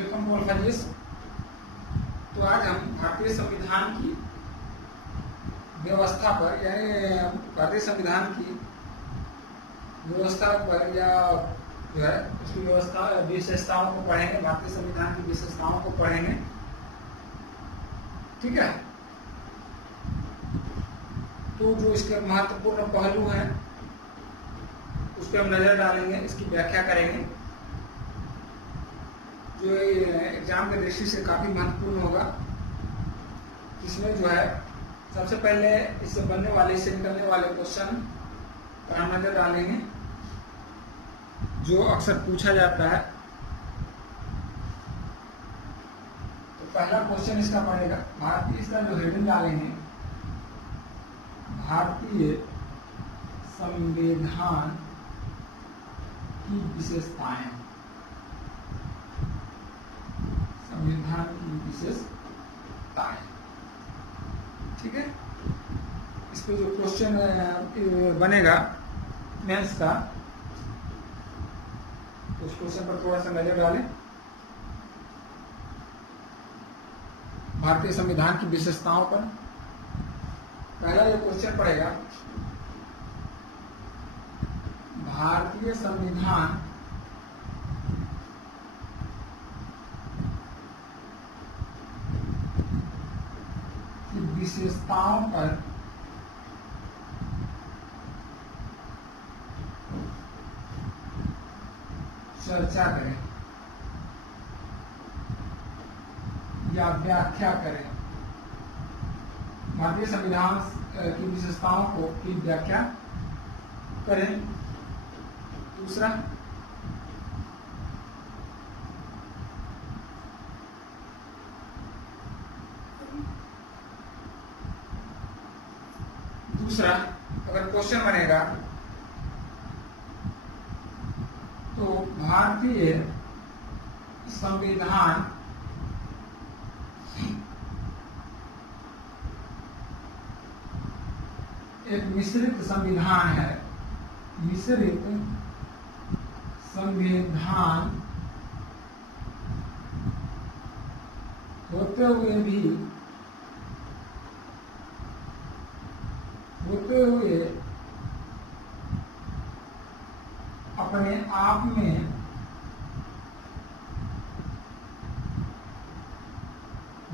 Welcome to अल्फाजीस। तो आज हम भारतीय संविधान की व्यवस्था पर यानी भारतीय संविधान की व्यवस्था पर या जो है उसकी व्यवस्था विशेषताओं को पढ़ेंगे। भारतीय संविधान की विशेषताओं को पढ़ेंगे, ठीक है। तो जो इसके महत्वपूर्ण पहलू हैं उस पर हम नजर डालेंगे, इसकी व्याख्या करेंगे जो एग्जाम के दृष्टि से काफी महत्वपूर्ण होगा। इसमें जो है सबसे पहले इससे बनने वाले, इससे निकलने वाले क्वेश्चन पर हम नजर डालेंगे जो अक्सर पूछा जाता है। तो पहला क्वेश्चन इसका पड़ेगा भारतीय, इसका जो हेडिंग डालेंगे भारतीय संविधान की विशेषताएं, संविधान की विशेषताएं, ठीक है। इस पे जो क्वेश्चन बनेगा मेंस का, उस क्वेश्चन पर थोड़ा सा नजर डालें। भारतीय संविधान की विशेषताओं पर पहला जो क्वेश्चन पड़ेगा, भारतीय संविधान की विशेषताओं पर चर्चा करें या व्याख्या करें। भारतीय संविधान की विशेषताओं की व्याख्या करें। दूसरा, अगर क्वेश्चन बनेगा तो भारतीय संविधान एक मिश्रित संविधान है। मिश्रित संविधान होते हुए अपने आप में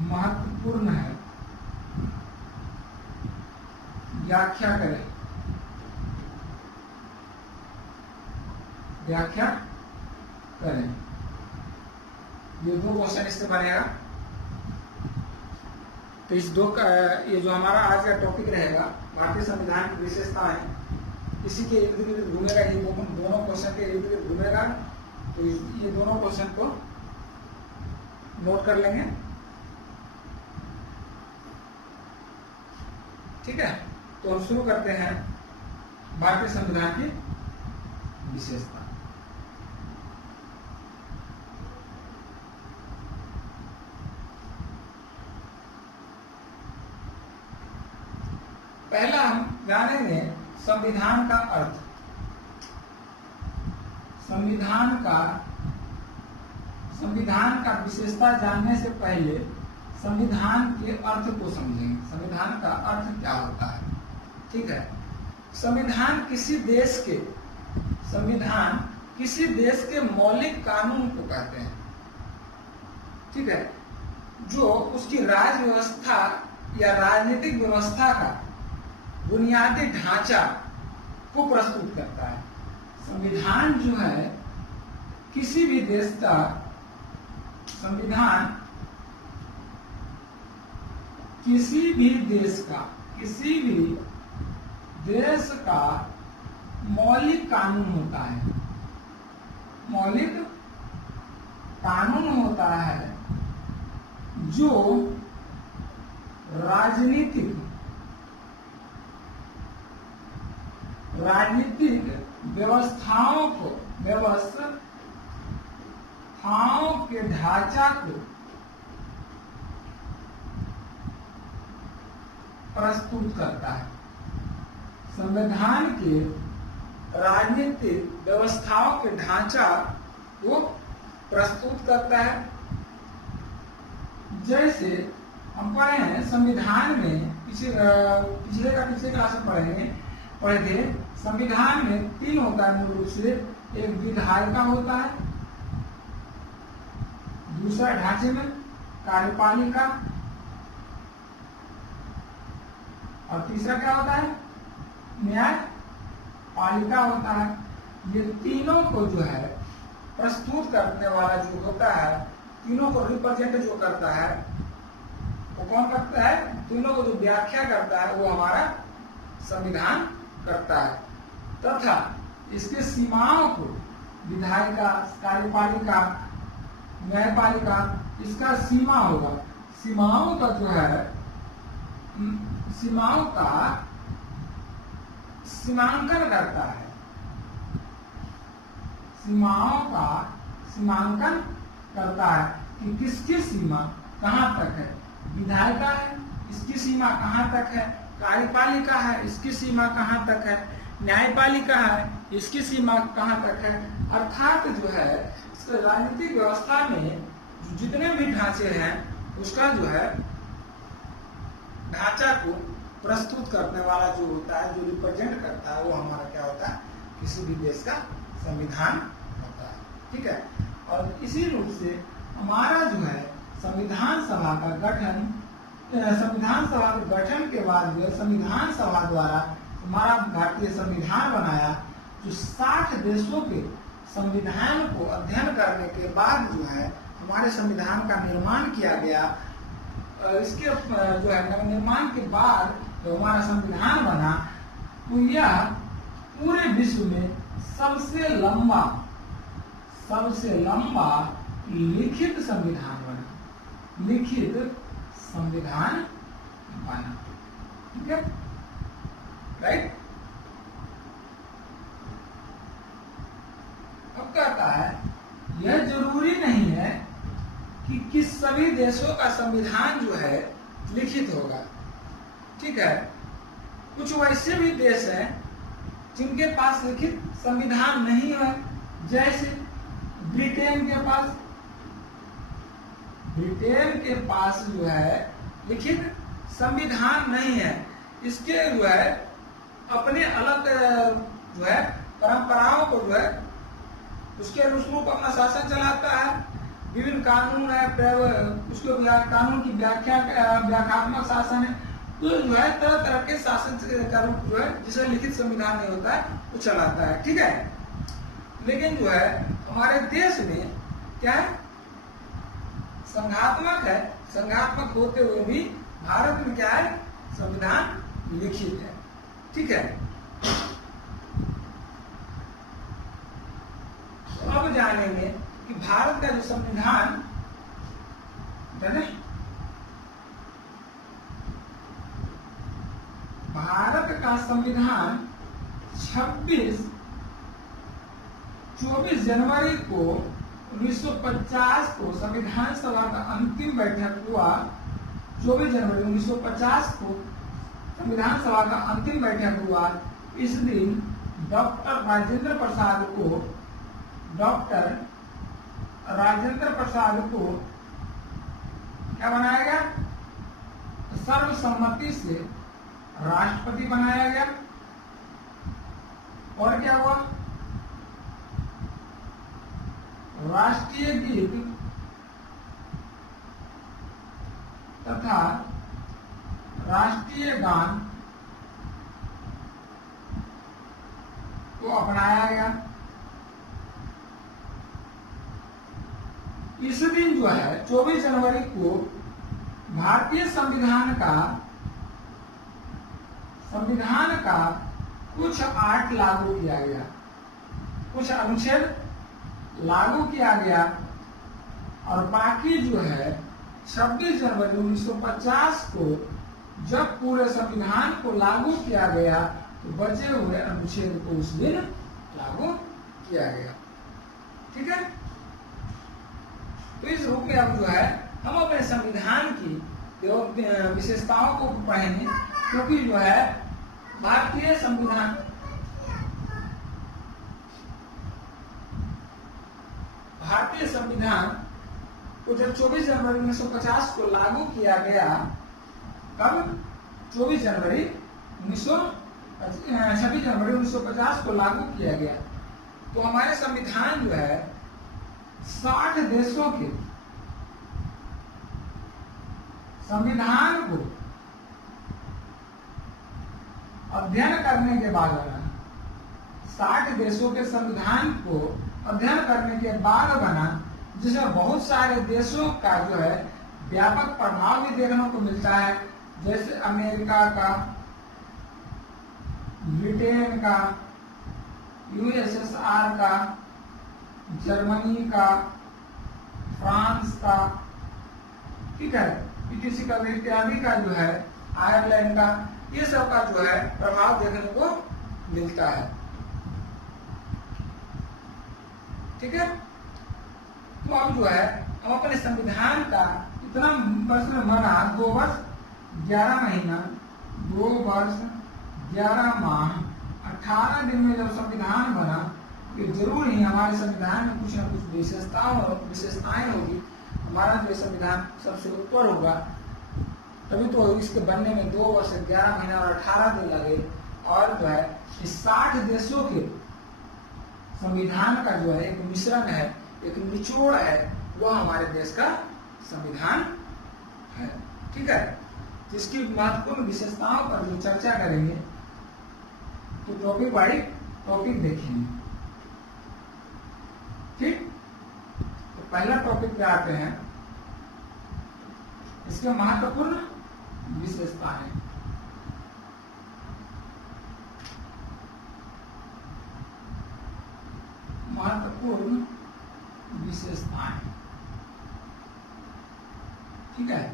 महत्वपूर्ण है। व्याख्या करें, व्याख्या करें। ये दो क्वेश्चन इससे बनेगा। तो इस दो का ये जो हमारा आज का टॉपिक रहेगा भारतीय संविधान की विशेषताएं, इसी के इर्द गिर्द घूमेगा। ये दोनों क्वेश्चन के इर्द गिर्द घूमेगा। तो ये दोनों क्वेश्चन को नोट कर लेंगे, ठीक है। तो हम शुरू करते हैं भारतीय संविधान की विशेषता। पहला हम जानेंगे संविधान का अर्थ। संविधान का विशेषता जानने से पहले संविधान के अर्थ को समझेंगे। संविधान का अर्थ क्या होता है, ठीक है। संविधान किसी देश के मौलिक कानून को कहते हैं, ठीक है, जो उसकी राज्य व्यवस्था या राजनीतिक व्यवस्था का बुनियादी ढांचा को प्रस्तुत करता है। संविधान जो है किसी भी देश का संविधान किसी भी देश का मौलिक कानून होता है। मौलिक कानून होता है जो राजनीतिक व्यवस्थाओं के ढांचा को प्रस्तुत करता है। संविधान के राजनीतिक व्यवस्थाओं के ढांचा को प्रस्तुत करता है जैसे हम पढ़े हैं संविधान में, पिछले क्लास में पढ़े थे, संविधान में 3 होता है मूल रूप से। एक विधायिका होता है, दूसरा ढांचे में कार्यपालिका, और तीसरा क्या होता है, न्यायपालिका होता है। ये तीनों को जो है प्रस्तुत करने वाला जो होता है, तीनों को रिप्रेजेंट जो करता है, वो कौन करता है? तीनों को जो व्याख्या करता है वो हमारा संविधान करता है। तथा इसके सीमाओं को विधायिका, कार्यपालिका, न्यायपालिका, इसका सीमा होगा। सीमाओं का जो है, सीमाओं का सीमांकन करता है, सीमाओं का सीमांकन करता है कि किसकी सीमा कहां तक है। विधायिका है, इसकी सीमा कहां तक है, कार्यपालिका है, इसकी सीमा कहां तक है, न्यायपालिका है, इसकी सीमा कहां तक है। अर्थात जो है राजनीतिक व्यवस्था में जितने भी ढांचे हैं उसका जो है ढांचा को प्रस्तुत करने वाला जो होता है, जो रिप्रेजेंट करता है, वो हमारा क्या होता है, किसी भी देश का संविधान होता है। ठीक है। और इसी रूप से हमारा जो है संविधान सभा का गठन, संविधान सभा के गठन के बाद जो संविधान सभा द्वारा हमारा भारतीय संविधान बनाया, जो 60 देशों के संविधान को अध्ययन करने के बाद जो है हमारे संविधान का निर्माण किया गया। इसके जो है निर्माण के बाद जो हमारा संविधान बना, तो यह पूरे विश्व में सबसे लंबा लिखित संविधान बना, लिखित संविधान बना। ठीक है, राइट। अब कहता है यह जरूरी नहीं है कि सभी देशों का संविधान जो है लिखित होगा। ठीक है, कुछ वैसे भी देश हैं जिनके पास लिखित संविधान नहीं है, जैसे ब्रिटेन के पास जो है लिखित संविधान नहीं है। इसके जो है अपने अलग जो है परंपराओं को जो है उसके अनुरूप अपना शासन चलाता है। विभिन्न कानून है, उसके कानून की व्याख्यात्मक शासन है। तो जो है तरह तरह के शासन का रूप जो है जिसे लिखित संविधान नहीं होता है वो चलाता है। ठीक है, लेकिन जो है हमारे देश में क्या है, संघात्मक है। संघात्मक होते हुए भी भारत में क्या है, संविधान लिखित है। ठीक है, तो अब जानेंगे कि भारत का जो संविधान है, भारत का संविधान 24 जनवरी को 1950 को संविधान सभा का अंतिम बैठक हुआ। 24 जनवरी 1950 को संविधान सभा का अंतिम बैठक हुआ। इस दिन डॉक्टर राजेंद्र प्रसाद को क्या बनाया गया, सर्वसम्मति से राष्ट्रपति बनाया गया। और क्या हुआ, राष्ट्रीय गीत तथा राष्ट्रीय गान को अपनाया गया। इस दिन जो है 24 जनवरी को भारतीय संविधान का कुछ आर्ट लागू किया गया, कुछ अनुच्छेद लागू किया गया। और बाकी जो है 26 जनवरी 1950 को जब पूरे संविधान को लागू किया गया तो बचे हुए अनुच्छेद को उस दिन लागू किया गया। ठीक है, तो इस रूप में अब जो है हम अपने संविधान की विशेषताओं को पढ़ेंगे, क्योंकि जो है भारतीय संविधान तो जब 24 जनवरी 1950 को लागू किया गया, कब 26 जनवरी 1950 को लागू किया गया, तो हमारे संविधान जो है 60 देशों के संविधान को अध्ययन करने के बाद बना, 60 देशों के संविधान को अध्ययन करने के बाद बना, जिसमें बहुत सारे देशों का जो है व्यापक प्रभाव भी देखने को मिलता है, जैसे अमेरिका का, ब्रिटेन का, यूएसएसआर का, जर्मनी का, फ्रांस का, ठीक है, इत्यादि का जो है, आयरलैंड का, ये सब का जो है प्रभाव देखने को मिलता है। ठीक है, तो अब जो है हम अपने संविधान का इतना वर्ष में बना, 2 वर्ष 11 महीना, 2 वर्ष 11 माह 18 दिन में जब संविधान बना, ये जरूर ही हमारे संविधान में कुछ न कुछ विशेषताएं होगी। हमारा जो संविधान सबसे ऊपर होगा, तभी तो इसके बनने में 2 वर्ष 11 महीना और 18 दिन लगे। और जो है इस 60 देशों के संविधान का जो है एक मिश्रण है, एक निचोड़ है, वो हमारे देश का संविधान है। ठीक है, जिसकी महत्वपूर्ण विशेषताओं पर जो चर्चा करेंगे, तो टॉपिक वाइज टॉपिक देखेंगे। ठीक, तो पहला टॉपिक पे आते हैं, इसके महत्वपूर्ण विशेषताएं। महत्वपूर्ण विशेषताएं, ठीक है।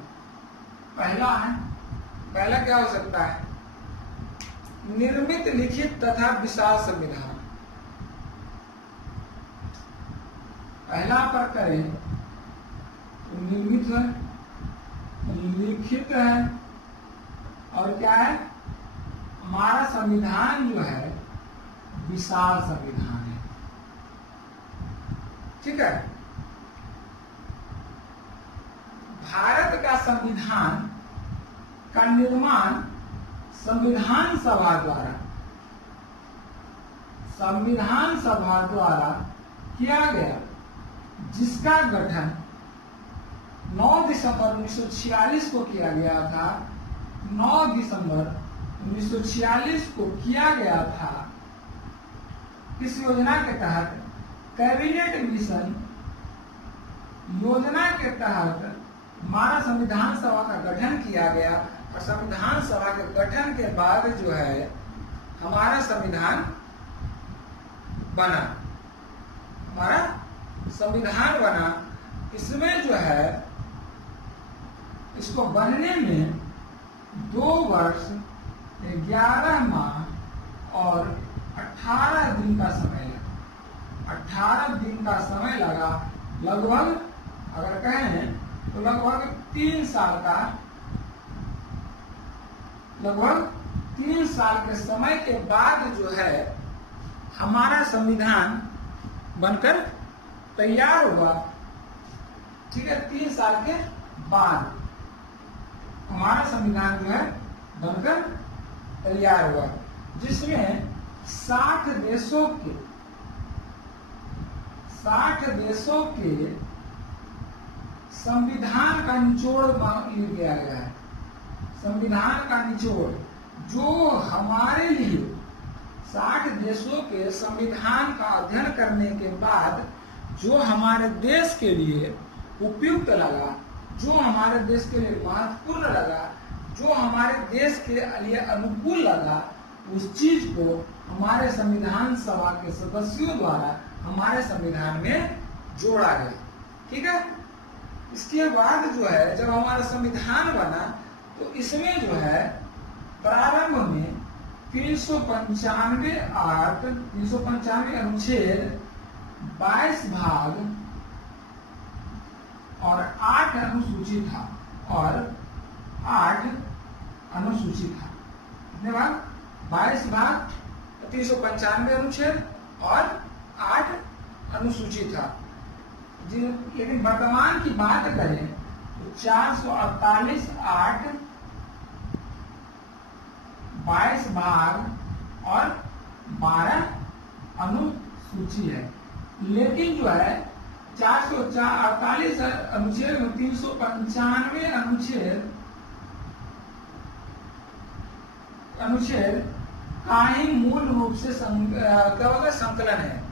पहला क्या हो सकता है? निर्मित, लिखित तथा विशाल संविधान। पहला पर करें तो निर्मित है, लिखित है, और क्या है? हमारा संविधान जो है विशाल संविधान है। ठीक है, भारत का संविधान का निर्माण संविधान सभा द्वारा किया गया, जिसका गठन 9 दिसंबर 1946 को किया गया था। 9 दिसंबर 1946 को किया गया था। इस योजना के तहत कैबिनेट मिशन योजना के तहत हमारा संविधान सभा का गठन किया गया, और संविधान सभा के गठन के बाद जो है हमारा संविधान बना। हमारा संविधान बना, इसमें जो है इसको बनने में 2 वर्ष 11 माह और 18 दिन का समय लगा। 18 दिन का समय लगा, लगभग अगर कहें तो लगभग 3 साल का, लगभग 3 साल के समय के बाद जो है हमारा संविधान बनकर तैयार हुआ। ठीक है, 3 साल के बाद हमारा संविधान जो है बनकर तैयार हुआ, जिसमें 60 देशों के संविधान का निचोड़ लिया गया है। संविधान का निचोड़ जो हमारे लिए 60 देशों के संविधान का अध्ययन करने के बाद जो हमारे देश के लिए उपयुक्त लगा, जो हमारे देश के लिए महत्वपूर्ण लगा, जो हमारे देश के लिए अनुकूल लगा, उस चीज को हमारे संविधान सभा के सदस्यों द्वारा हमारे संविधान में जोड़ा गया। ठीक है, इसके बाद जो है जब हमारा संविधान बना, तो इसमें जो है प्रारंभ में 395 अनुच्छेद 22 भाग और 8 अनुसूची था, और 8 अनुसूची था। कितने भाग? 22 भाग, 395 अनुच्छेद और 8 अनुसूची था। लेकिन वर्तमान की बात करें तो 448(8) 22 भाग और 12 अनुसूची है। लेकिन जो है 448 अनुच्छेद में 395 अनुच्छेद का ही मूल रूप से क्या होता है संकलन है।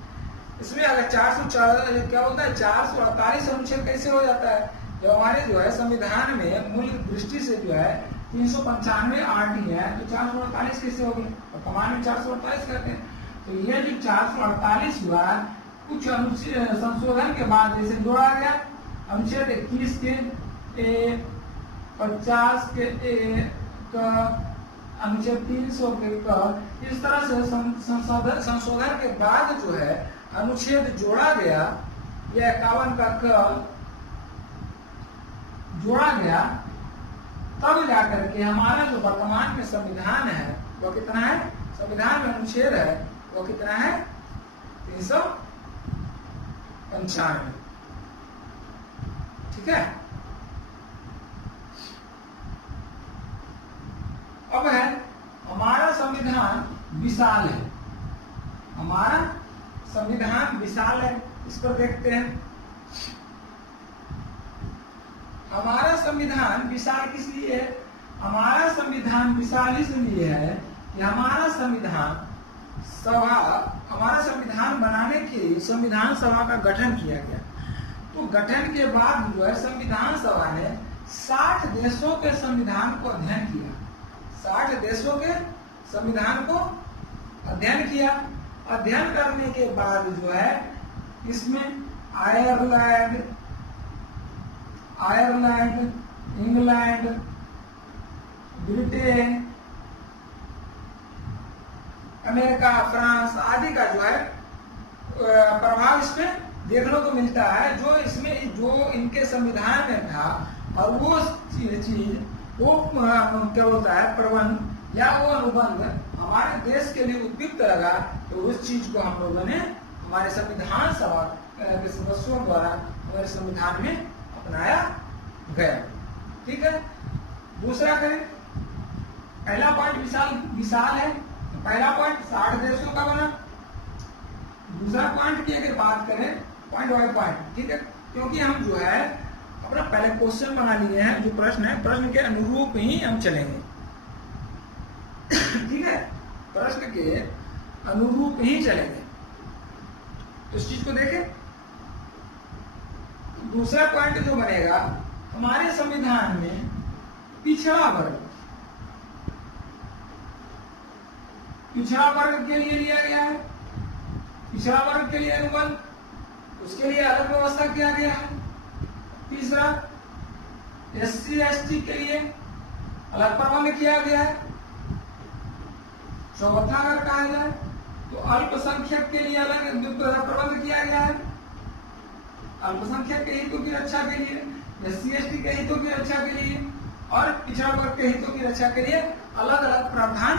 इसमें अगर 404 क्या होता है 448 अनुच्छेद कैसे हो जाता है, जो हमारे जो है संविधान में मूल दृष्टि से जो है 395(8) ही है, तो 448 कैसे होगी, वर्तमान में 448 करते हैं। तो ये जो 448 हुआ कुछ अनुच्छेद संशोधन के बाद जैसे जोड़ा गया, अनुच्छेद 21 के ए, 50 के ए, अनुच्छेद 300 के इस तरह से संशोधन के बाद जो है अनुच्छेद जोड़ा गया, यह 51 का जोड़ा गया, तब जाकर के हमारा जो वर्तमान में संविधान है वो कितना है, संविधान में अनुच्छेद है वो कितना है 395। ठीक है। अब है हमारा संविधान विशाल है, हमारा संविधान विशाल है, इस पर देखते हैं। हमारा संविधान विशाल किस लिए है, हमारा संविधान विशाल इसलिए है कि हमारा संविधान सभा, हमारा संविधान बनाने के लिए संविधान सभा का गठन किया गया। तो गठन के बाद जो है संविधान सभा ने 60 देशों के संविधान को अध्ययन किया, 60 देशों के संविधान को अध्ययन किया। अध्ययन करने के बाद जो है इसमें Ireland, England, Britain, America, France आदि का जो है प्रभाव इसमें देखने को मिलता है, जो इसमें जो इनके संविधान में था, और वो चीज वो क्या होता है प्रबंध या वो अनुबंध हमारे देश के लिए उपयुक्त लगा, तो उस चीज को हम लोगों ने हमारे संविधान सभा के सदस्यों द्वारा हमारे संविधान में अपनाया गया। ठीक है। दूसरा करें, पहला पॉइंट विशाल है, पहला पॉइंट 60 देशों का बना। दूसरा पॉइंट की अगर बात करें पॉइंट बाय पॉइंट, ठीक है, क्योंकि हम जो है अपना पहले क्वेश्चन बना लिए हैं, जो प्रश्न है प्रश्न के अनुरूप ही हम चलेंगे। ठीक है, प्रश्न के अनुरूप ही चलेंगे, तो इस चीज को देखें। दूसरा पॉइंट जो बनेगा, हमारे संविधान में पिछड़ा वर्ग, पिछड़ा वर्ग के लिए लिया गया है, पिछड़ा वर्ग के लिए अनुबंध, उसके लिए अलग व्यवस्था किया गया है। तीसरा, SC ST के लिए अलग प्रबंध किया गया है। चौथा अगर कहा जाए तो अल्पसंख्यक के लिए अलग प्रबंध किया गया है, अल्पसंख्यक के हितों की रक्षा के लिए, SC ST के हितों की रक्षा के लिए और पिछड़ा वर्ग के हितों की रक्षा के लिए अलग अलग प्रावधान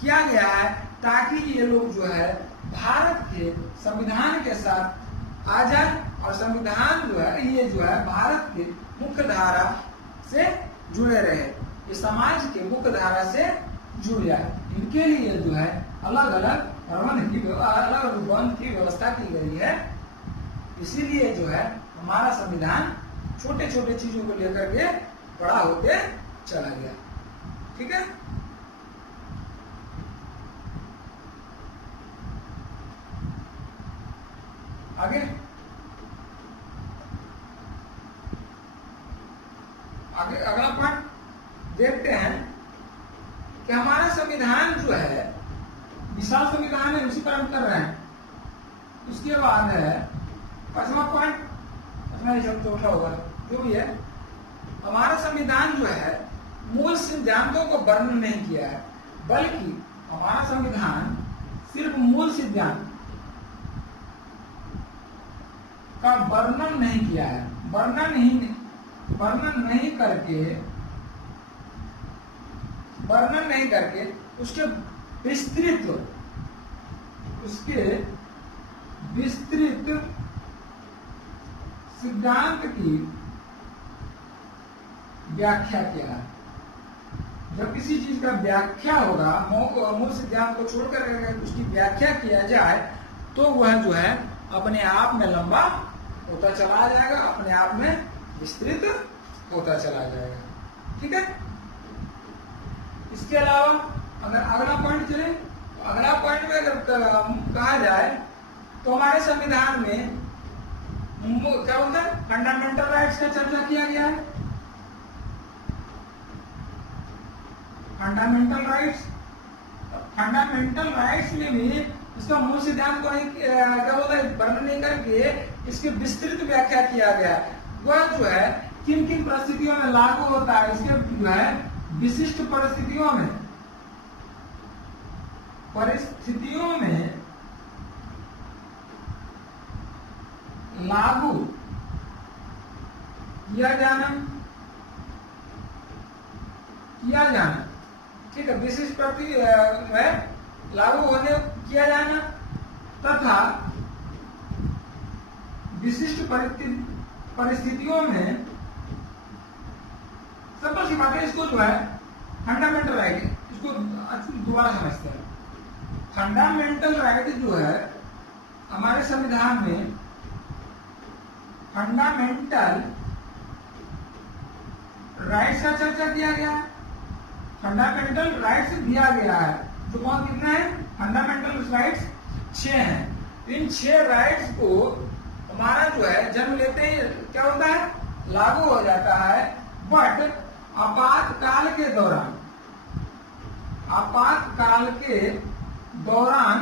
किया गया है, ताकि ये लोग जो है भारत के संविधान के साथ आ जाए और संविधान जो है ये जो है भारत के मुख्य धारा से जुड़े रहे, ये समाज के मुख्य धारा से जुड़ जाए। इनके लिए जो है अलग अलग प्रबंध की अलग अनुबंध की व्यवस्था की गई है। इसीलिए जो है हमारा संविधान छोटे छोटे चीजों को लेकर के बड़ा होते चला गया। ठीक है। आगे आगे अगला पॉइंट देखते हैं कि हमारा संविधान जो है विशाल संविधान है, उसी पर हम कर रहे हैं। उसके बाद है पांचवा पॉइंट, चौथा होगा जो भी है, हमारा संविधान जो है मूल सिद्धांतों को वर्णन नहीं किया है, बल्कि हमारा संविधान सिर्फ मूल सिद्धांत का वर्णन नहीं किया है, वर्णन नहीं करके उसके विस्तृत सिद्धांत की व्याख्या किया है। जब किसी चीज का व्याख्या होगा, मूल सिद्धांत को छोड़कर अगर उसकी व्याख्या किया जाए तो वह जो है अपने आप में लंबा होता चला जाएगा, अपने आप में विस्तृत होता चला जाएगा। ठीक है। इसके अलावा अगर अगला पॉइंट चले, तो अगला पॉइंट में अगर कहा जाए तो हमारे संविधान में क्या बोलते हैं, फंडामेंटल राइट्स का चर्चा किया गया है। फंडामेंटल राइट्स में भी इसका मूल सिद्धांत को नहीं क्या बोलते हैं, वर्णन नहीं करके इसकी विस्तृत व्याख्या किया गया। वह जो है किन किन परिस्थितियों में लागू होता है, इसके जो है विशिष्ट परिस्थितियों में लागू किया जाना, ठीक है, विशिष्ट लागू होने किया जाना तथा विशिष्ट परिस्थितियों में, सिंपल सी बात है, इसको जो है फंडामेंटल राइट, इसको दोबारा समझते हैं। फंडामेंटल राइट जो है हमारे संविधान में फंडामेंटल राइट्स का चर्चा किया गया है। फंडामेंटल राइट्स दिया गया है, जो कौन कितना है, फंडामेंटल राइट्स 6 हैं। इन 6 राइट्स को हमारा जो है जन्म लेते ही क्या होता है, लागू हो जाता है। बट आपातकाल के दौरान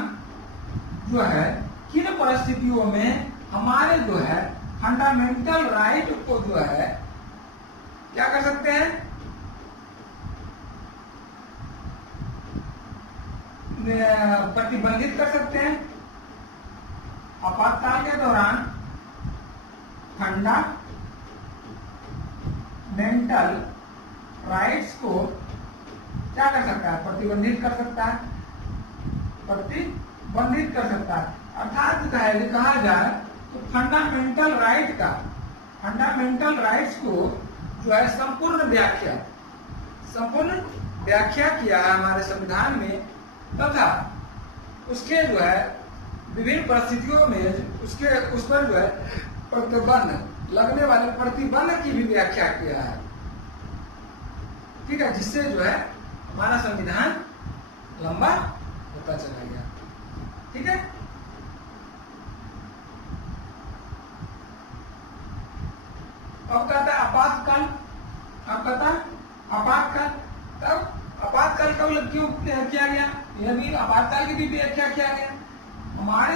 जो है किन परिस्थितियों में हमारे जो है फंडामेंटल राइट को जो है क्या कर सकते हैं, प्रतिबंधित कर सकते हैं। आपातकाल के दौरान फंडामेंटल राइट्स को क्या कर सकता है, प्रतिबंधित कर सकता है, अर्थात कहा जाए तो फंडामेंटल राइट्स को जो है संपूर्ण व्याख्या किया है हमारे संविधान में, तथा उसके जो है विभिन्न परिस्थितियों में उस पर जो है प्रतिबंध, लगने वाले प्रतिबंध की भी व्याख्या किया है। ठीक है, जिससे जो है हमारा संविधान लंबा होता चला गया। ठीक है। अब कहता है आपातकाल, तब आपातकाल कब क्यों किया गया, यह भी आपातकाल की भी व्याख्या किया गया। हमारे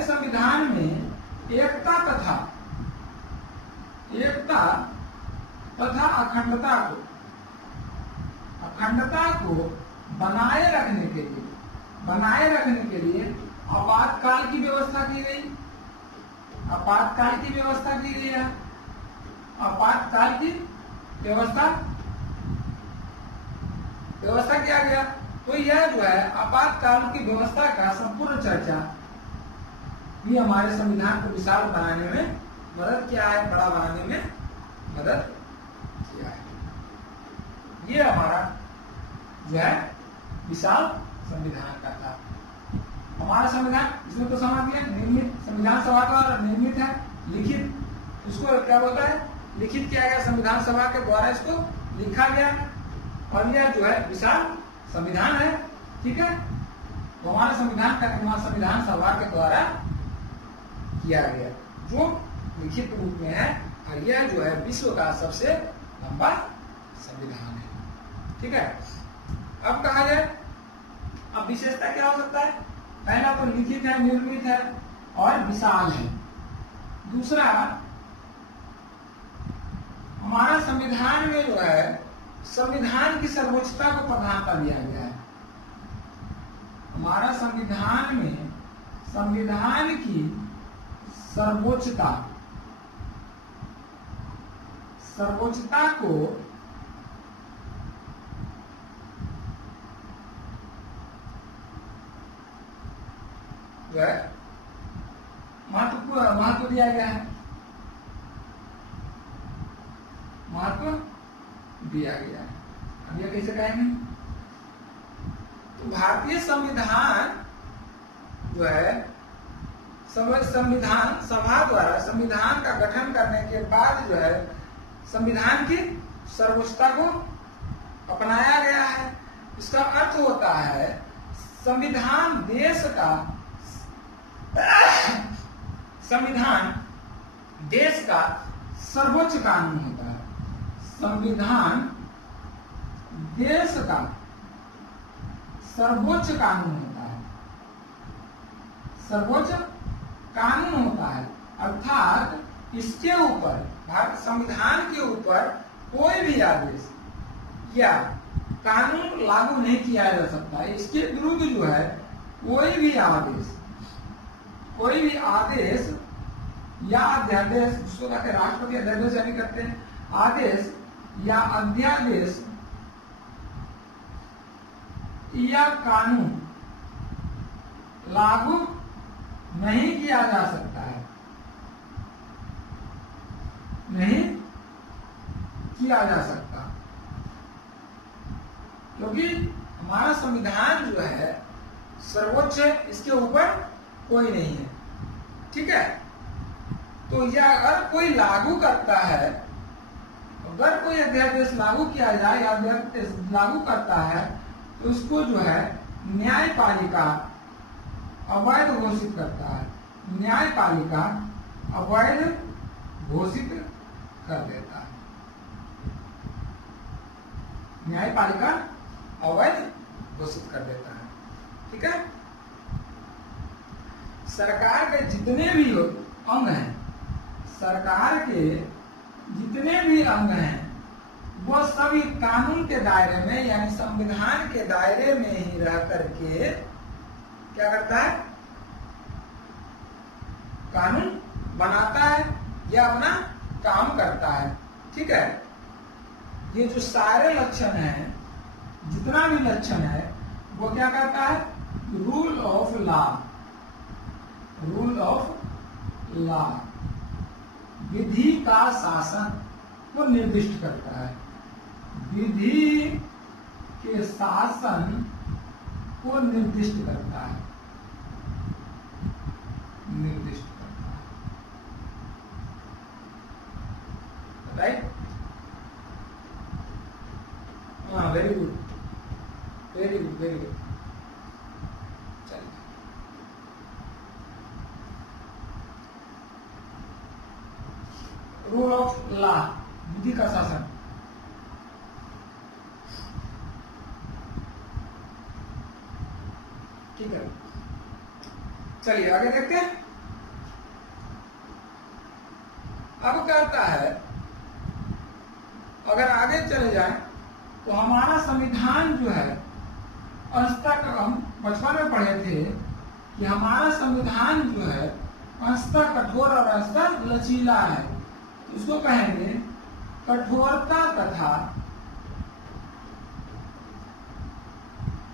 संविधान में एकता तथा अखंडता को बनाए रखने के लिए आपातकाल की व्यवस्था की गई। आपातकाल की व्यवस्था किया गया। तो यह जो है आपातकाल की व्यवस्था का संपूर्ण चर्चा भी हमारे संविधान को विशाल बनाने में मदद किया है, बड़ा बनाने में मदद किया है। ये हमारा जो है विशाल संविधान का था। हमारा संविधान इसमें तो समझ गया, निर्मित संविधान सभा का निर्मित है, लिखित, इसको क्या बोलता है, लिखित किया गया, संविधान सभा के द्वारा इसको लिखा गया, और यह जो है विशाल संविधान है। ठीक है। तो हमारे संविधान का निर्माण संविधान सभा के द्वारा किया गया, जो लिखित रूप में है, और यह जो है विश्व का सबसे लंबा संविधान है। ठीक है। अब कहा जाए, अब विशेषता क्या हो सकता है, पहला तो लिखित है, निर्मित है और विशाल है। दूसरा, हमारा संविधान में जो है संविधान की सर्वोच्चता को प्रधानता दिया गया है। हमारा संविधान में संविधान की सर्वोच्चता को जो है महत्व दिया गया है, महत्व दिया गया है। अब यह कैसे कहेंगे? तो भारतीय संविधान जो है संविधान सभा द्वारा संविधान का गठन करने के बाद जो है संविधान की सर्वोच्चता को अपनाया गया है। इसका अर्थ होता है संविधान देश का सर्वोच्च कानून होता है। संविधान देश का सर्वोच्च कानून होता है, सर्वोच्च कानून होता है। अर्थात इसके ऊपर, भारत संविधान के ऊपर कोई भी आदेश या कानून लागू नहीं किया जा सकता। इसके विरुद्ध जो है कोई भी आदेश या अध्यादेश, जिसको कहते हैं राष्ट्रपति अध्यादेश जारी करते हैं, आदेश या अध्यादेश या कानून लागू नहीं किया जा सकता है, नहीं किया जा सकता, क्योंकि हमारा संविधान जो है सर्वोच्च है, इसके ऊपर कोई नहीं है। ठीक है, तो यह अगर कोई लागू करता है, अगर कोई अध्यादेश लागू किया जाए या अध्यादेश लागू करता है तो उसको जो है न्यायपालिका अवैध घोषित करता है, न्यायपालिका अवैध घोषित कर देता है, न्यायपालिका अवैध घोषित कर देता है। ठीक है, सरकार के जितने भी अंग हैं, सरकार के जितने भी अंग हैं, वो सभी कानून के दायरे में यानी संविधान के दायरे में ही रह करके क्या करता है, कानून बनाता है या अपना काम करता है। ठीक है, ये जो सारे लक्षण हैं, जितना भी लक्षण है, वो क्या करता है, rule of law, rule of law, विधि का शासन को निर्दिष्ट करता है, विधि के शासन को निर्दिष्ट करता है, निर्दिष्ट करता है। राइट? हाँ, very good, very good, very good. चलिए, रूल ऑफ लॉ, विधि का शासन। ठीक है, चलिए आगे देखते हैं। अब कहता है, अगर आगे चले जाएं तो हमारा संविधान जो है, अंशतः हम बचपन में पढ़े थे कि हमारा संविधान जो है अंशतः कठोर और अंशतः लचीला है। तो उसको कहेंगे कठोरता तथा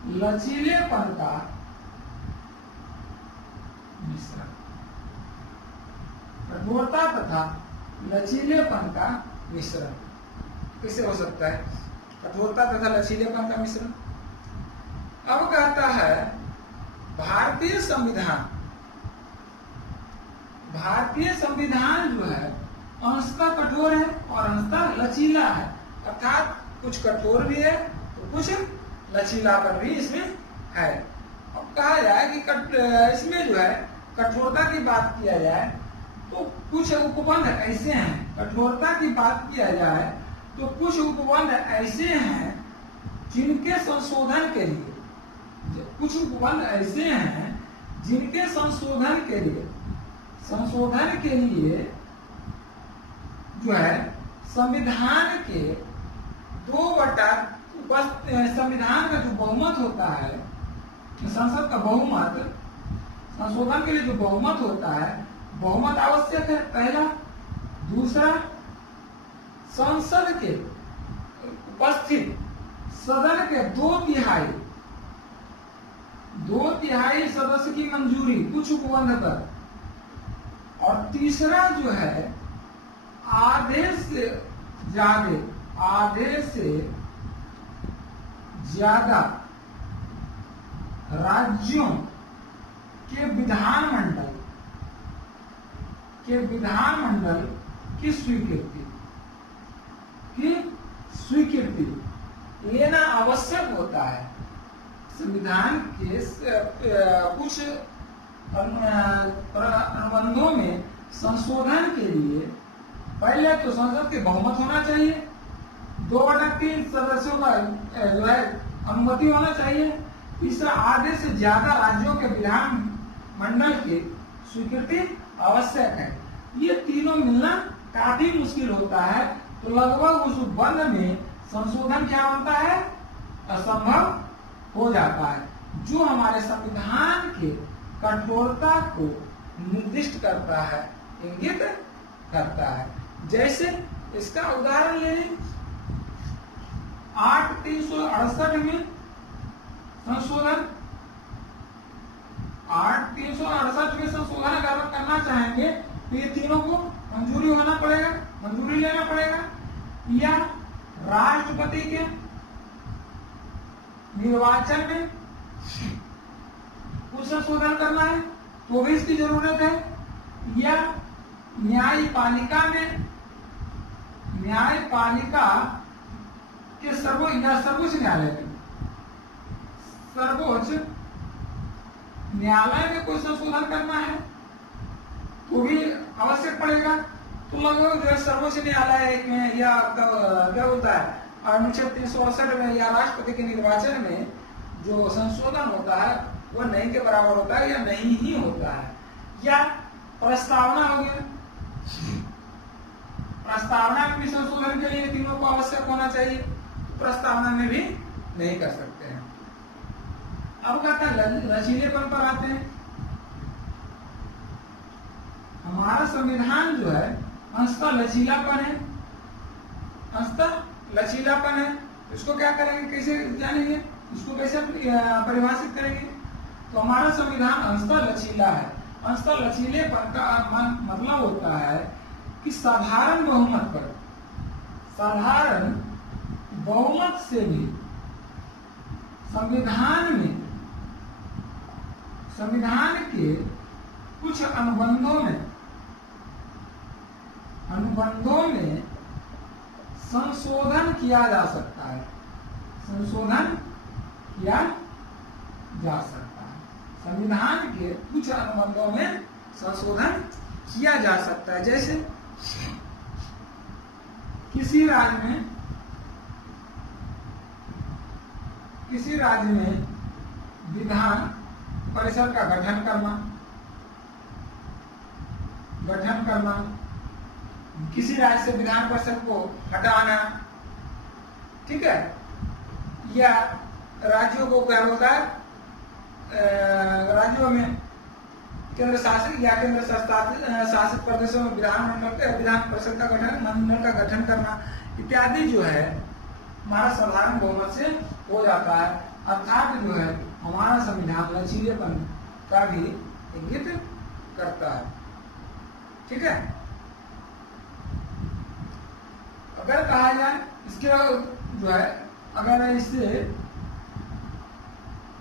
लचीलेपन का मिश्रण, कठोरता तथा लचीलेपन का मिश्रण। कैसे हो सकता है कठोरता तथा लचीलेपन का मिश्रण? अब कहता है भारतीय संविधान जो है अंशतः कठोर है और अंशतः लचीला है, अर्थात कुछ कठोर भी है तो कुछ लचीलापन भी इसमें है। अब कहा जाए कि इसमें जो है कठोरता की बात किया जाए तो कुछ उपबंध ऐसे हैं, कठोरता की बात किया जाए तो कुछ उपबंध ऐसे हैं जिनके संशोधन के लिए, कुछ उपबंध ऐसे हैं जिनके संशोधन के लिए जो है संविधान के संविधान का जो बहुमत होता है, संसद का बहुमत, संशोधन के लिए जो बहुमत होता है, बहुमत आवश्यक है पहला। दूसरा, संसद के उपस्थित सदन के 2/3 2/3 सदस्य की मंजूरी कुछ उपबंध पर, और तीसरा जो है आधे से ज्यादा राज्यों के विधानमंडल की स्वीकृति लेना आवश्यक होता है। संविधान के कुछ अनुबंधों में संशोधन के लिए पहले तो संसद के बहुमत होना चाहिए, 2/3 सदस्यों का जो है अनुमति होना चाहिए, तीसरा आधे से ज्यादा राज्यों के विधान मंडल की स्वीकृति आवश्यक है। ये तीनों मिलना काफी मुश्किल होता है, तो लगभग उस उपबंध में संशोधन क्या बनता है, असंभव हो जाता है, जो हमारे संविधान के कठोरता को निर्दिष्ट करता है, इंगित करता है। जैसे इसका उदाहरण ले लें, 8/368 में संशोधन, 8/368 में संशोधन अगर करना चाहेंगे तो ये तीनों को मंजूरी लेना पड़ेगा, या राष्ट्रपति के निर्वाचन में कुछ संशोधन करना है तो भी इसकी जरूरत है, या न्यायपालिका के सर्वोच्च न्यायालय में कोई संशोधन करना है तो भी आवश्यक पड़ेगा। तो लगभग जो सर्वोच्च न्यायालय में या क्या होता है अनुच्छेद 368 में या राष्ट्रपति के निर्वाचन में जो संशोधन होता है वह नहीं के बराबर होता है या नहीं ही होता है। या प्रस्तावना हो गया, प्रस्तावना में भी संशोधन के लिए तीनों को आवश्यक होना चाहिए, प्रस्तावना में भी नहीं कर सकते हैं। अब कहता है लचीलेपन पर आते हैं। हमारा संविधान जो है अंशतः लचीलापन है, इसको क्या करेंगे, कैसे जानेंगे, इसको कैसे परिभाषित करेंगे? तो हमारा संविधान अंशतः लचीला है। अंशतः लचीलेपन का मतलब होता है कि साधारण बहुमत से भी संविधान के कुछ अनुबंधों में संशोधन किया जा सकता है, संविधान के कुछ अनुबंधों में संशोधन किया जा सकता है। जैसे किसी राज्य में विधान परिषद का गठन करना, किसी राज्य से विधान परिषद को हटाना, ठीक है, या राज्यों को क्या होता है, राज्यों में केंद्र शासित या केंद्र शासित प्रदेशों में विधान परिषद का गठन करना इत्यादि जो है हमारा साधारण बहुमत से हो जाता है। अर्थात जो है हमारा संविधान लचीलेपन का भी इंगित करता है, ठीक है। अगर कहा जाए इसके जो है अगर इससे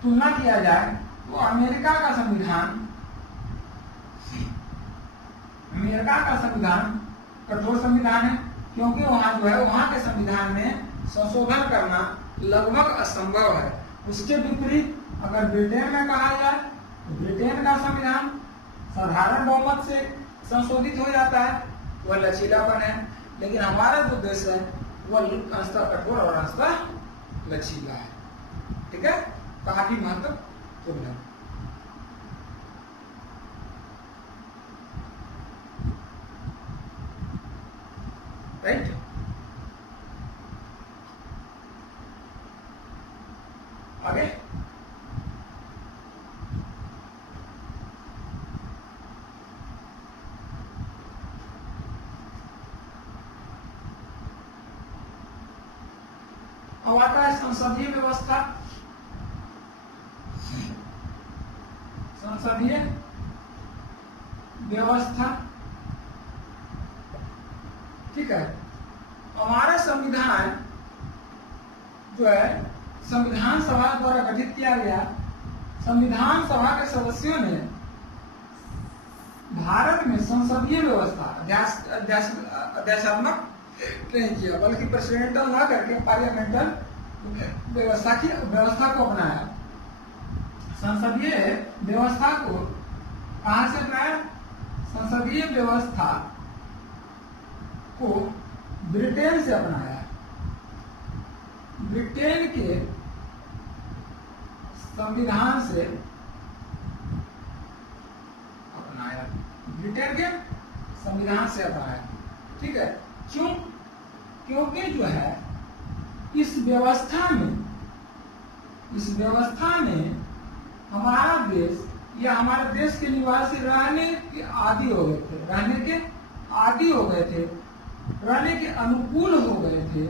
तुलना किया जाए तो अमेरिका का संविधान कठोर संविधान है, क्योंकि वहां जो है वहां के संविधान में संशोधन करना लगभग असंभव है। उसके विपरीत अगर ब्रिटेन में कहा जाए तो ब्रिटेन का संविधान साधारण बहुमत से संशोधित हो जाता है, वह लचीलापन है। लेकिन हमारा जो देश है वह अंशतः कठोर और अंशतः लचीला है, ठीक है, काफी महत्वपूर्ण है। राइट, आगे अब आता है संसदीय व्यवस्था। संसदीय व्यवस्था। ठीक है, हमारा संविधान जो है संविधान सभा द्वारा गठित किया गया। संविधान सभा के सदस्यों ने भारत में संसदीय व्यवस्था अध्यात्मक नहीं किया, बल्कि प्रेसिडेंटल ना करके पार्लियामेंटल व्यवस्था को अपनाया। संसदीय व्यवस्था को कहां से अपनाया? संसदीय व्यवस्था को ब्रिटेन से अपनाया। ब्रिटेन के संविधान से अपनाया, ब्रिटेन के संविधान से अपनाया। ठीक है, क्यों? क्योंकि जो है इस व्यवस्था में हमारा देश या हमारे देश के निवासी रहने के आदी हो गए थे, रहने के अनुकूल हो गए थे।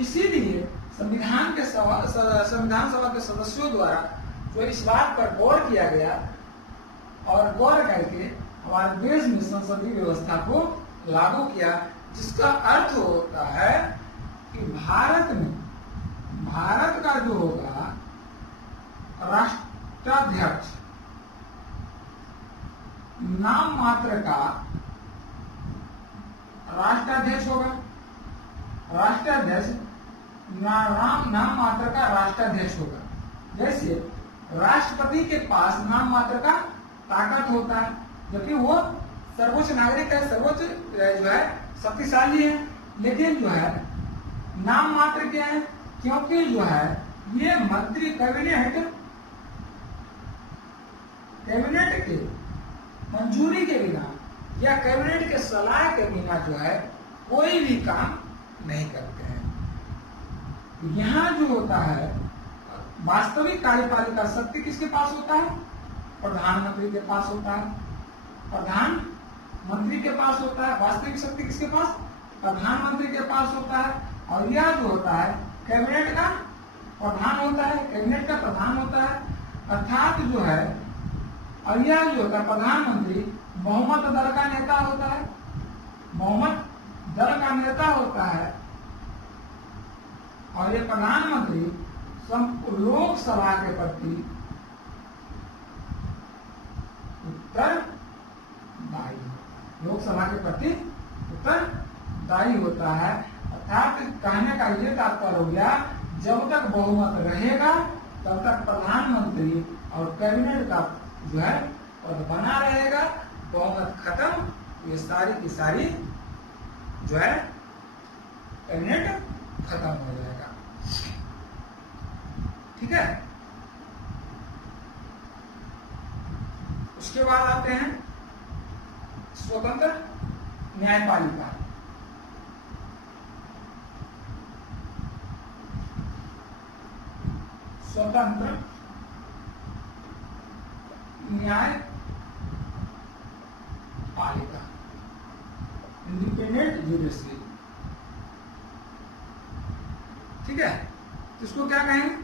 इसीलिए संविधान सभा के सदस्यों द्वारा जो इस बात पर गौर किया गया और गौर करके हमारे देश में संसदीय व्यवस्था को लागू किया, जिसका अर्थ होता है कि भारत का जो होगा राष्ट्राध्यक्ष नाम मात्र का राष्ट्राध्यक्ष होगा। राष्ट्राध्यक्ष नाम मात्र का राष्ट्राध्यक्ष होगा। जैसे राष्ट्रपति के पास नाम मात्र का ताकत होता है, जबकि वो सर्वोच्च नागरिक है, सर्वोच्च जो है शक्तिशाली है, लेकिन जो है नाम मात्र क्या है? क्योंकि जो है ये मंत्री कैबिनेट के मंजूरी के बिना या कैबिनेट के सलाह के बिना जो है कोई भी काम नहीं करते हैं। यहाँ जो होता है वास्तविक कार्यपालिका शक्ति किसके पास होता है? प्रधानमंत्री के पास होता है। प्रधानमंत्री के पास होता है। वास्तविक शक्ति किसके पास? प्रधानमंत्री के पास होता है। और यह जो होता है कैबिनेट का प्रधान होता है, कैबिनेट का प्रधान होता है। अर्थात जो है और यह जो होता है प्रधानमंत्री बहुमत दल का नेता होता है, बहुमत दल का नेता होता है। और ये प्रधानमंत्री लोकसभा के प्रति उत्तरदायी, लोकसभा के प्रति उत्तरदायी होता है। अर्थात कहने का ये तात्पर्य हो गया, जब तक बहुमत रहेगा तब तक प्रधानमंत्री और कैबिनेट का जो है पद बना रहेगा। बहुमत खत्म, ये सारी की सारी जो है कैबिनेट खत्म हो जाएगा। ठीक है, उसके बाद आते हैं स्वतंत्र न्यायपालिका। स्वतंत्र न्यायपालिका, इंडिपेंडेंट जुडिशरी। ठीक है, इसको क्या कहेंगे?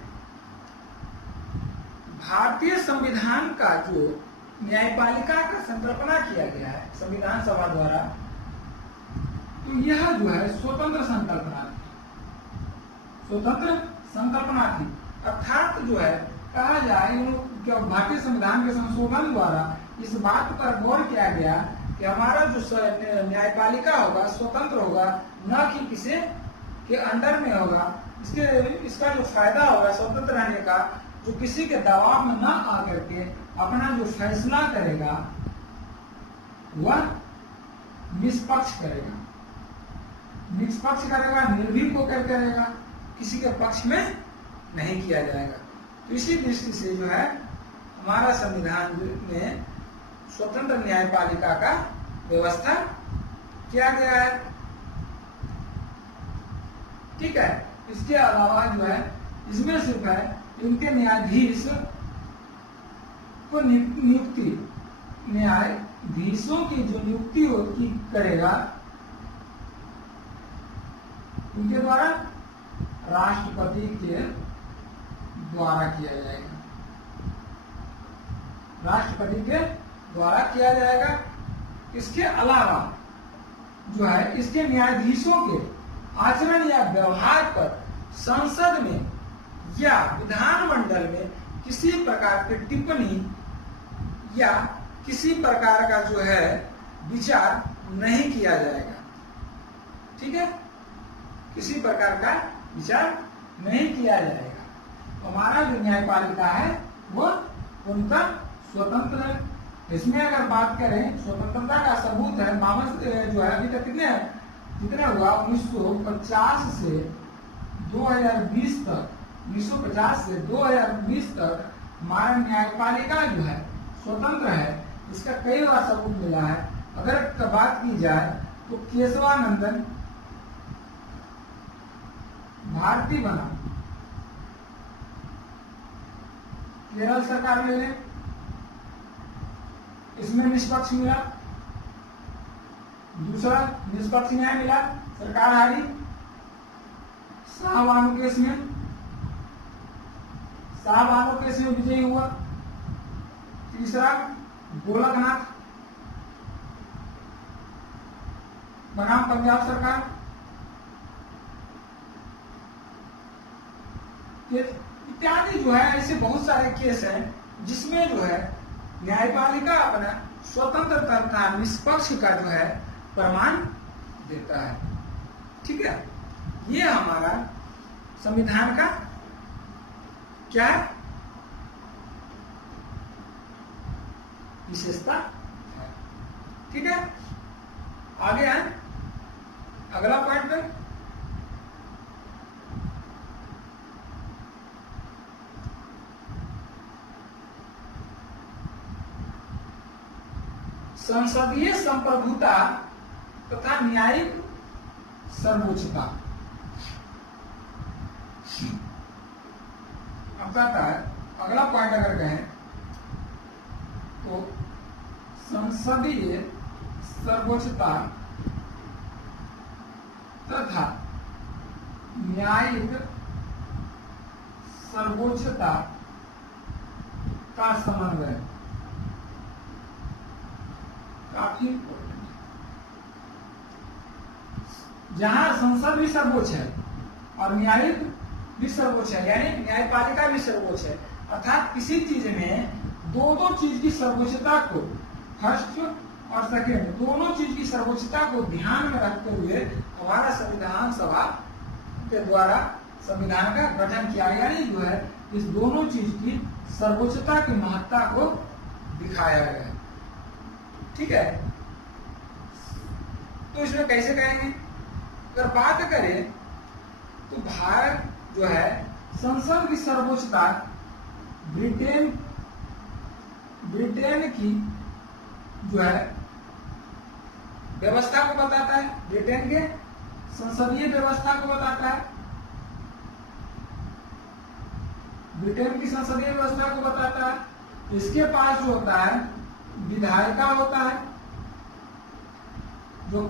भारतीय संविधान का जो न्यायपालिका का संकल्पना किया गया है संविधान सभा द्वारा, तो यह जो है स्वतंत्र संकल्पना थी, स्वतंत्र संकल्पना थी। अर्थात जो है कहा जाए कि भारतीय संविधान के संशोधन द्वारा इस बात पर गौर किया गया कि हमारा जो न्यायपालिका होगा स्वतंत्र होगा, न कि किसी के अंडर में होगा। इसका जो फायदा होगा स्वतंत्र रहने का, जो किसी के दबाव में न आकर के अपना जो फैसला करेगा वह निष्पक्ष करेगा, निर्भीक होकर करेगा, किसी के पक्ष में नहीं किया जाएगा। तो इसी दृष्टि से जो है हमारा संविधान में स्वतंत्र न्यायपालिका का व्यवस्था किया गया है। ठीक है, इसके अलावा जो है इसमें सिर्फ है इनके न्यायाधीश को नियुक्ति, न्यायाधीशों की जो नियुक्ति करेगा उनके द्वारा राष्ट्रपति के द्वारा किया जाएगा। राष्ट्रपति के द्वारा किया जाएगा। इसके अलावा जो है इसके न्यायाधीशों के आचरण या व्यवहार पर संसद में या विधानमंडल में किसी प्रकार की टिप्पणी या किसी प्रकार का जो है विचार नहीं किया जाएगा। ठीक है, किसी प्रकार का विचार नहीं किया जाएगा। हमारा जो न्यायपालिका है वो उनका स्वतंत्र है। इसमें अगर बात करें स्वतंत्रता का सबूत है मामस जो है अभी तक कितने हुआ 1950 से 2020 तक 1950 से 2020 तक हमारा न्यायपालिका जो है स्वतंत्र है। इसका कई बार सबूत मिला है। अगर बात की जाए तो केशवानंदन भारतीय बना, केरल सरकार ले ले, इसमें निष्पक्ष मिला। दूसरा निष्पक्ष न्याय मिला, सरकार हारी। शाहबानो केस में विजयी हुआ। तीसरा गोलकनाथ बनाम पंजाब सरकार। इत्यादि जो है ऐसे बहुत सारे केस हैं जिसमें जो है न्यायपालिका अपना स्वतंत्रता तथा निष्पक्ष का जो है प्रमाण देता है। ठीक है, ये हमारा संविधान का क्या है विशेषता है। ठीक है, आगे आए अगला पॉइंट पे। संसदीय संप्रभुता तथा न्यायिक सर्वोच्चता। अब कहता है अगला पॉइंट अगर कहें तो संसदीय सर्वोच्चता तथा न्यायिक सर्वोच्चता का समन्वय काफी इम्पोर्टेंट है। जहां संसद भी सर्वोच्च है और न्यायिक भी सर्वोच्च है, यानी न्यायपालिका भी सर्वोच्च है, अर्थात किसी चीज में दो चीज की सर्वोच्चता को, फर्स्ट और सेकेंड दोनों चीज की सर्वोच्चता को ध्यान में रखते हुए हमारा संविधान सभा के द्वारा संविधान का गठन किया, यानी जो है इस दोनों चीज की सर्वोच्चता की महत्ता को दिखाया गया। ठीक है, तो इसमें कैसे कहेंगे? अगर बात करें तो भारत जो है संसद की सर्वोच्चता ब्रिटेन की जो है व्यवस्था को बताता है, ब्रिटेन के संसदीय व्यवस्था को बताता है, ब्रिटेन की संसदीय व्यवस्था को बताता है। इसके पास जो होता है विधायिका होता है जो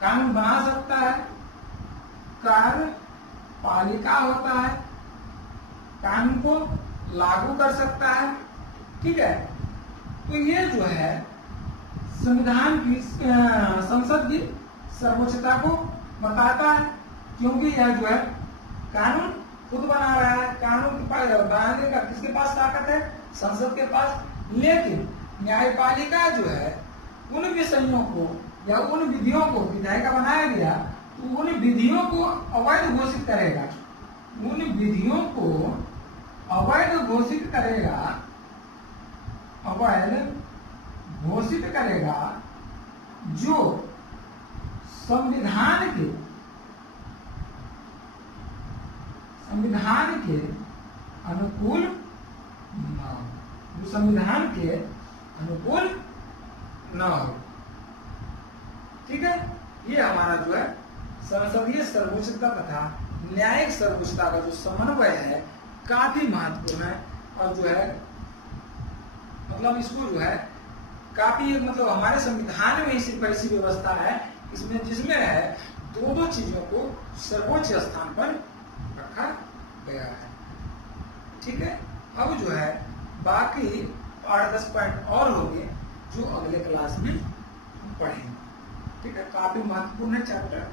कानून बना सकता है, कार्यपालिका होता है कानून को लागू कर सकता है। ठीक है, तो ये जो है संविधान की संसद की सर्वोच्चता को बताता है, क्योंकि यह जो है कानून खुद बना रहा है। कानून बनाने का किसके पास ताकत है? संसद के पास। लेकिन न्यायपालिका जो है उन विषयों को या उन विधियों को, विधायिका बनाया गया तो उन विधियों को अवैध घोषित करेगा, उन विधियों को अवैध घोषित करेगा, अवैध घोषित करेगा जो संविधान के अनुकूल न हो, जो संविधान के अनुकूल न हो। ठीक है, ये हमारा जो है संसदीय सर्वोच्चता तथा न्यायिक सर्वोच्चता का जो समन्वय है काफी महत्वपूर्ण है, और जो है मतलब इसको जो है काफी मतलब हमारे संविधान में इसी ऐसी व्यवस्था है इसमें जिसमें है दो चीजों को सर्वोच्च स्थान पर रखा गया है। ठीक है, अब जो है बाकी 8-10 पॉइंट और होंगे जो अगले क्लास में हम पढ़ेंगे। ठीक है, काफी महत्वपूर्ण है चैप्टर,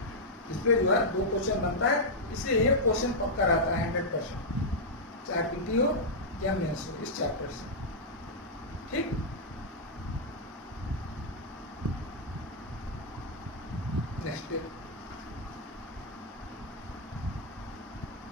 इस पे जो है 2 क्वेश्चन बनता है, इसे एक क्वेश्चन पक्का रहता है 100%, चाहे पीटी हो या मेंस हो इस चैप्टर से। ठीक।